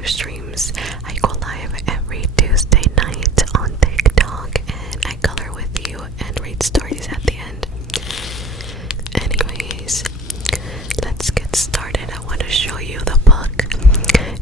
live streams. I go live every Tuesday night on TikTok, and I color with you and read stories at the end. Anyways, let's get started. I want to show you the book.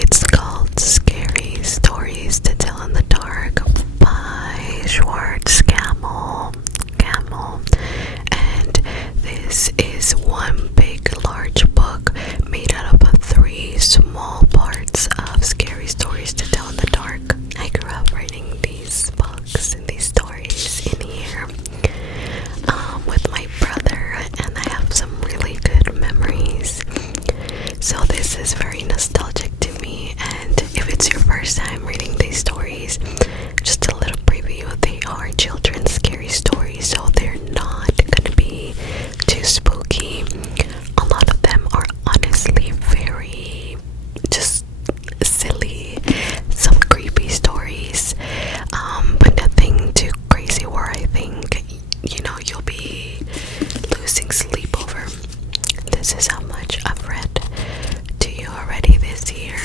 It's called Scary Stories to Tell in the Dark by Schwartz Camel. And this is one big large book made out of 3 small parts of Scary Stories to Tell in the Dark. I grew up reading these books and these stories in here with my brother, and I have some really good memories. So this is very nostalgic to me, and if it's your first time reading these stories, just a little preview, they are children's scary stories, so they're not gonna be too spooky. A lot of them are honestly very just silly, some creepy stories, but nothing too crazy where I think, you'll be losing sleep over. This is how much I've read to you already this year.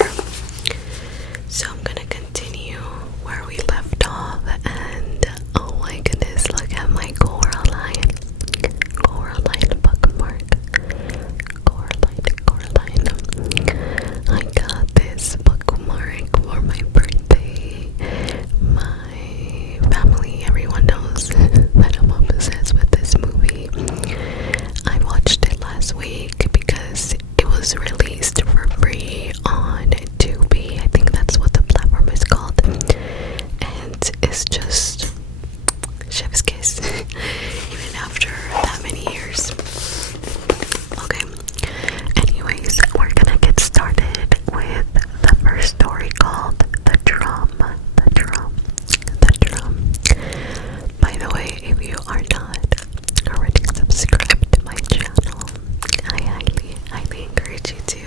So I'm gonna continue where we left off, and oh my goodness, look at my Coraline bookmark. Coraline. I got this bookmark for my birthday. My family, everyone knows that I'm obsessed with this movie. I watched it last week because it was released for free on Tubi. I think that's what the platform is called. And it's just chef's kiss, even after that many years. Okay, anyways, we're gonna get started with the first story called The Drum. By the way, if you are not already subscribed to my channel, I highly encourage you to.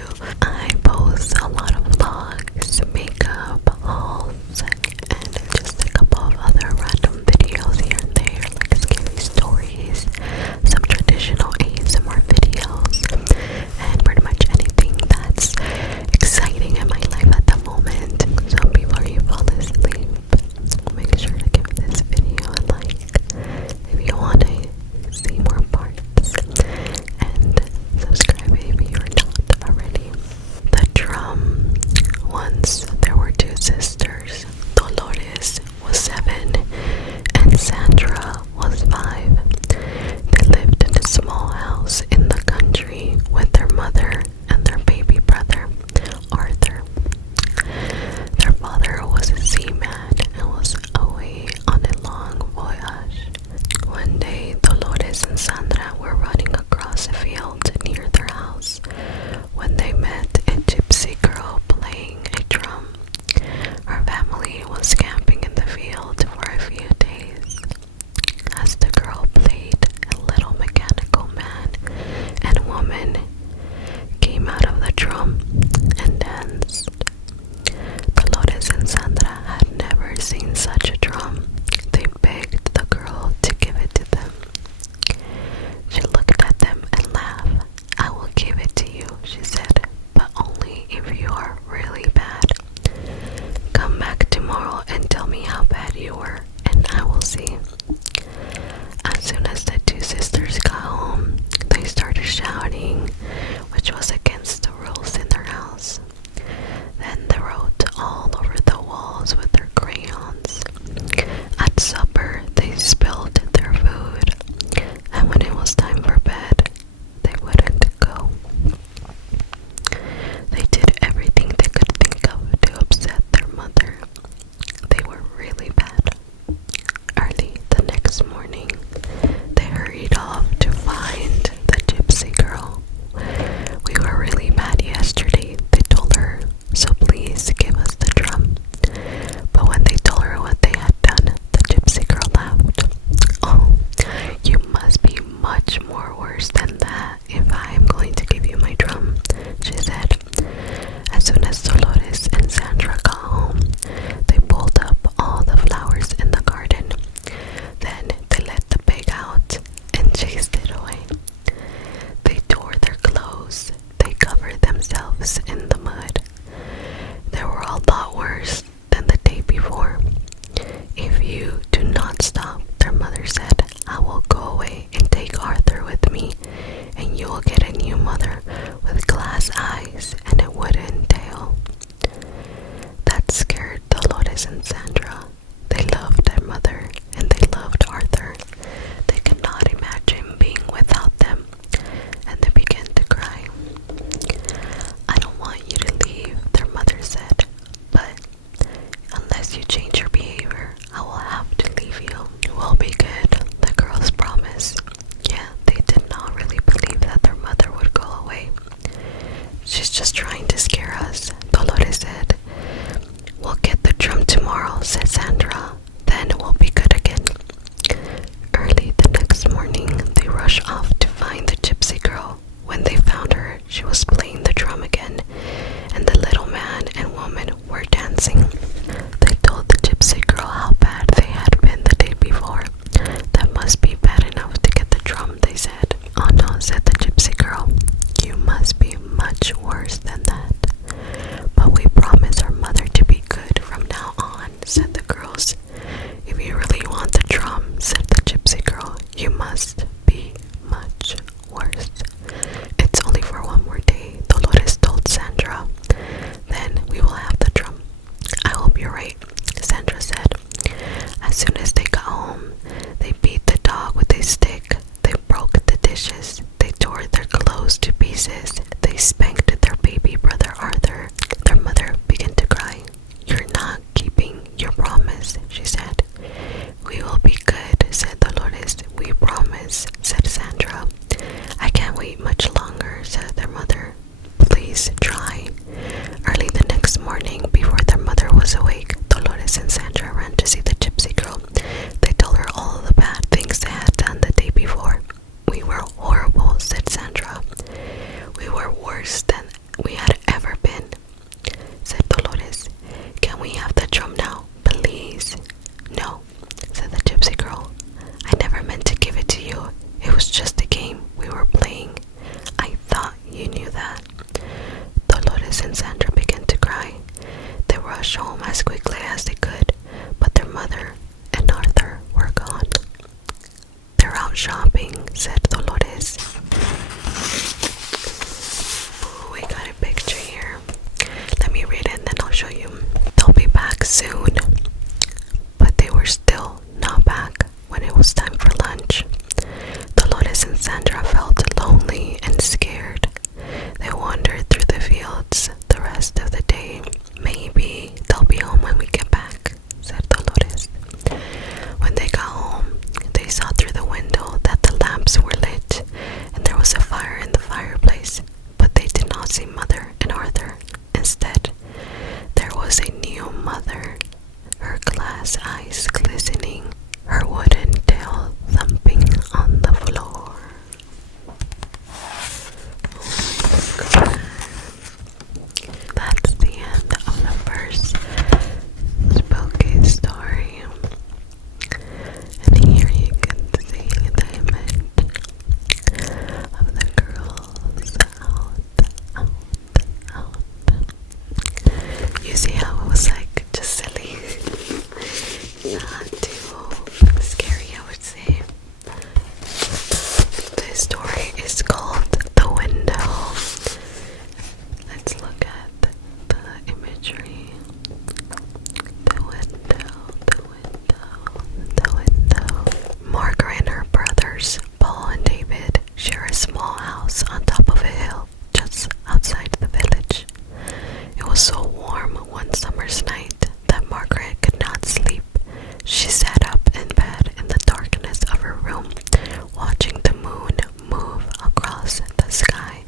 I post a lot of vlogs, makeup, hauls, and just a couple of other random videos here and there, like scary stories, some traditional ASMR videos, and pretty much anything that's exciting in my life at the moment. So before you fall asleep, make sure to give this video a like if you want to see more parts, and subscribe if you're not already. The Drum. Once there were 2 sisters. Dolores was 7 and Sandra was 5. They lived in a small house in the country with their mother and their baby brother, Arthur. Their father was a seaman and was away on a long voyage. One day, Dolores and Sandra were running across a field near their house when they met a gypsy girl playing a drum. Her family was camping in the field for a few days. As the girl played, a little mechanical man and woman came out of the drum and danced. Dolores and Sandra had never seen such a drum. They begged the girl to give it to them. She looked at them and laughed. "I will give it to you," she said, "but only if you are really bad. Come back tomorrow and tell me how bad you were, and I will see." As soon as the 2 sisters got home, they started shouting, which was against the rules in their house. Then they wrote all over the walls with their crayons. At supper, they spilled their food, and when it was time for bed, they wouldn't go. They did everything they could think of to upset their mother. They were really bad. Early the right," Sandra said. As soon as they got home, they beat the dog with a stick, they broke the dishes, they tore their clothes to pieces, they spanked their baby brother Arthur. Their mother began to cry. "You're not keeping your promise," she said. "We will be good," said Dolores. "We promise," said Sandra. "I can't wait much longer," said their mother. "Please try." Early the next morning, before their mother was awake, Dolores and Sandra ran to see the gypsy girl. They told her all the bad things they had done the day before. "We were horrible," said Sandra. "We were worse than we had ever been," said Dolores. "Can we have the drum now, please?" "No," said the gypsy girl. "I never meant to give it to you. It was just a game we were playing. I thought you knew that." Dolores and Sandra began to cry. They rushed home as quickly as they could, but their mother and Arthur were gone. "They're out shopping," said Dolores. Ooh, we got a picture here. Let me read it and then I'll show you. "They'll be back soon." But they were still not back when it was time for lunch. Dolores and Sandra felt lonely and scared. They wandered through the fields the rest of the day. "Maybe they'll be home when we get back," said Dolores. When they got home, they saw through the window that the lamps were lit and there was a fire in the fireplace, but they did not see Mother and Arthur. Instead, there was a new mother, her glass eyes glistening, her wooden tail thumping on the floor. That's the end of the first spooky story. And here you can see the image of the girls out. You see how it was like just silly, not too scary, I would say. This story is called The Window. Let's look at the imagery. The window, the window, the window. Margaret and her brothers, Paul and David, share a small house on top of a hill just outside the village. It was so warm one summer's night that Margaret could not sleep. She sat up in bed in the darkness of her room, watching the moon move across the sky.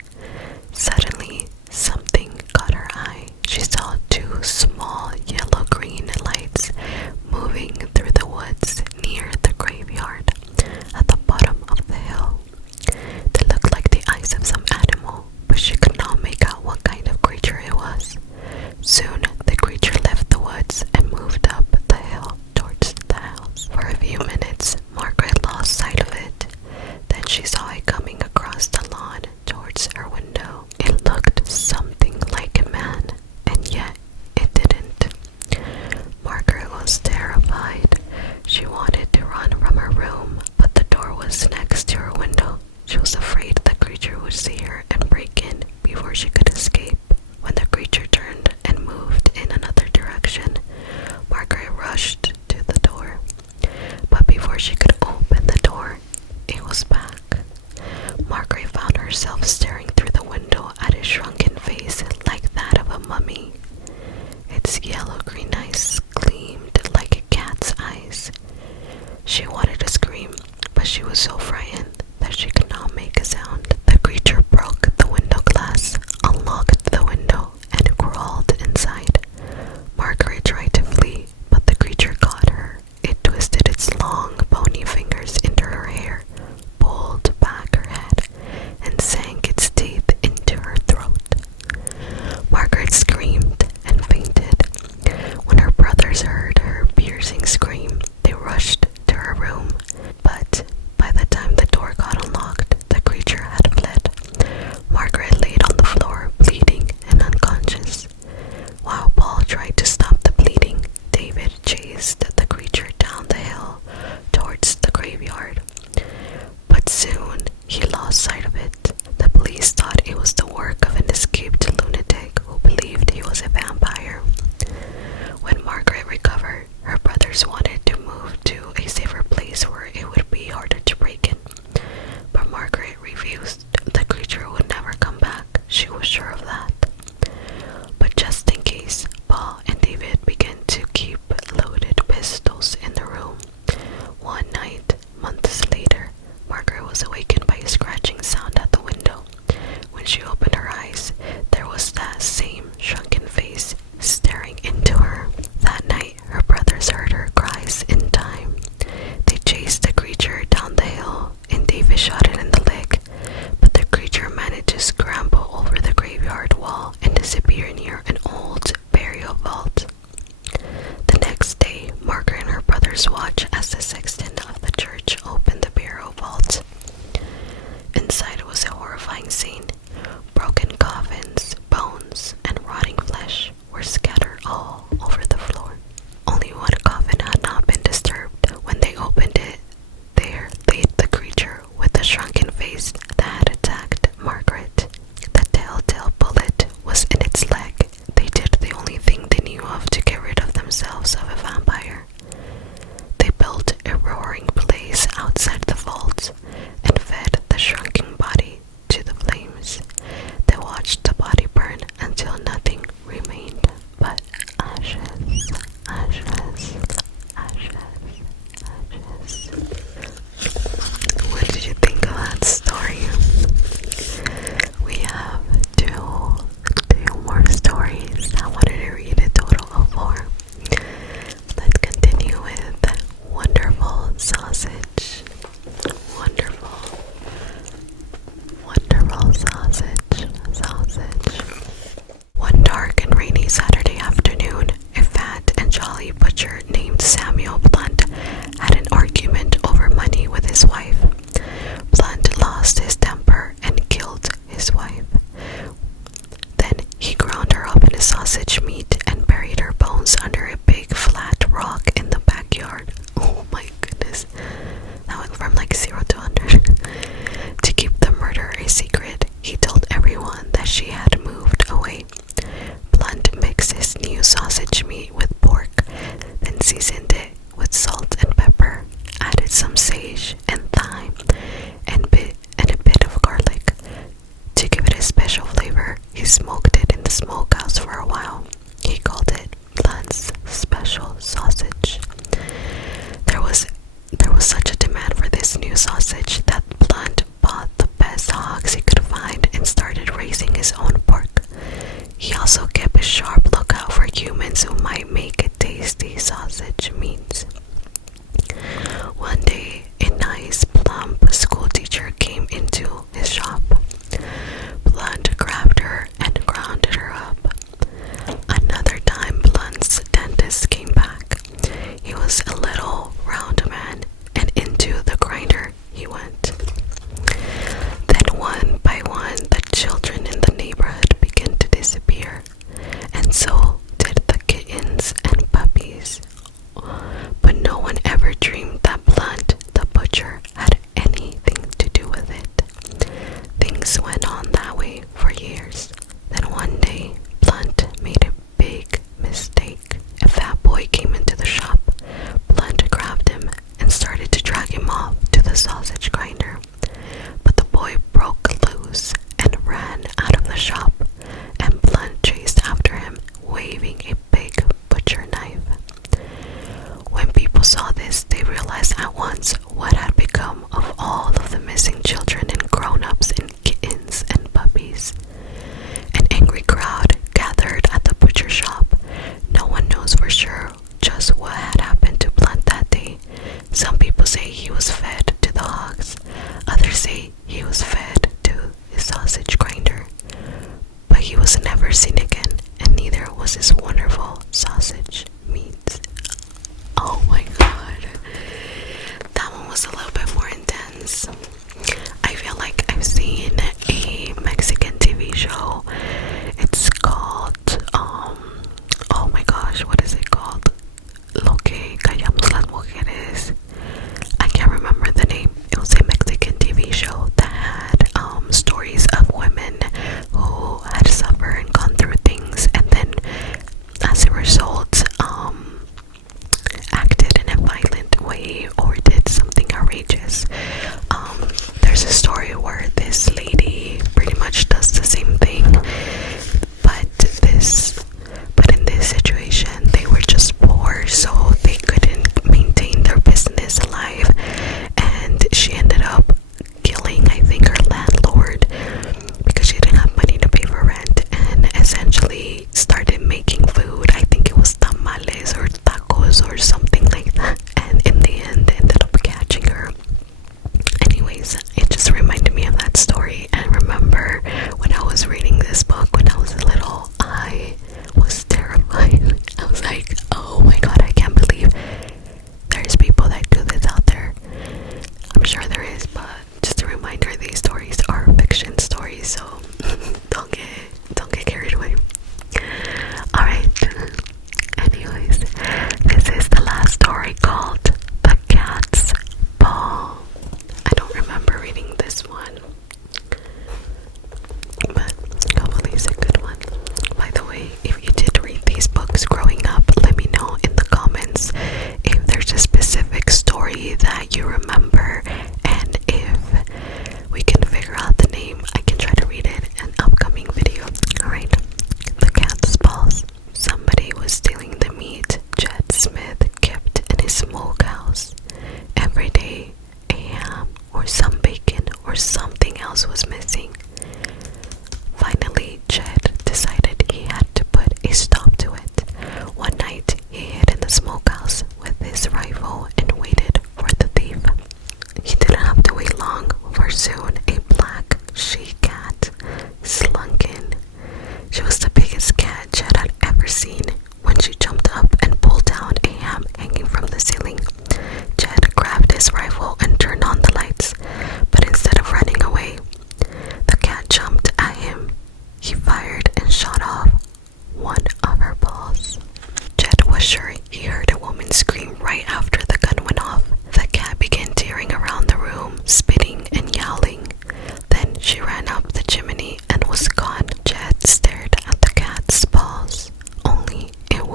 Suddenly, something caught her eye. She saw two small yellow-green lights moving through the woods near the graveyard at the bottom of the hill. They looked like the eyes of some animal, but she could not make out what kind of creature it was. Soon, the creature left the woods and moved up the hill towards the house. were scattered all over the floor. Only one coffin had not been disturbed. When they opened it, there lay the creature with the shrunken face that had attacked Margaret. The telltale bullet was in its leg. They did the only thing they knew of to get rid of themselves of a vampire. They built a roaring blaze outside the vault and fed the shrunken body to the flames. They watched the body burn until nothing remained but ashes, ashes, ashes, ashes. What did you think of that story? We have two more stories. I wanted to read a total of 4. Let's continue with wonderful sausage. Wonderful sausage. One dark and rainy Saturday afternoon, a fat and jolly butcher named Samuel Blunt had an argument over money with his wife. Blunt lost his temper and killed his wife. Then he ground her up in a sausage meat and buried her bones under a big flat rock in the backyard. Oh my goodness. That went from like 0 to 100. To keep the murder a secret, he told everyone that she had moved away. Blunt mixed his new sausage meat with pork, then seasoned it with salt and pepper, added some sage and thyme, and a bit of garlic. To give it a special flavor, he smoked it in the smokehouse for a while. He called it Blunt's special sausage. There was such a demand for this new sausage that Blunt bought the best hogs he could find and started raising his own pork. He also kept a sharp lookout for humans who might make a tasty sausage meat. One day, a nice, plump schoolteacher came into his shop. Blunt grabbed her and grounded her up. Another time, Blunt's dentist came back. He was a little round man, and into the grinder he went. Then one by one, the children in the neighborhood began to disappear, and so did the kittens and puppies. But no one ever dreamed that Blunt, the butcher, had anything to do with it. Things went on that way for years. Then one day,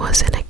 wasn't a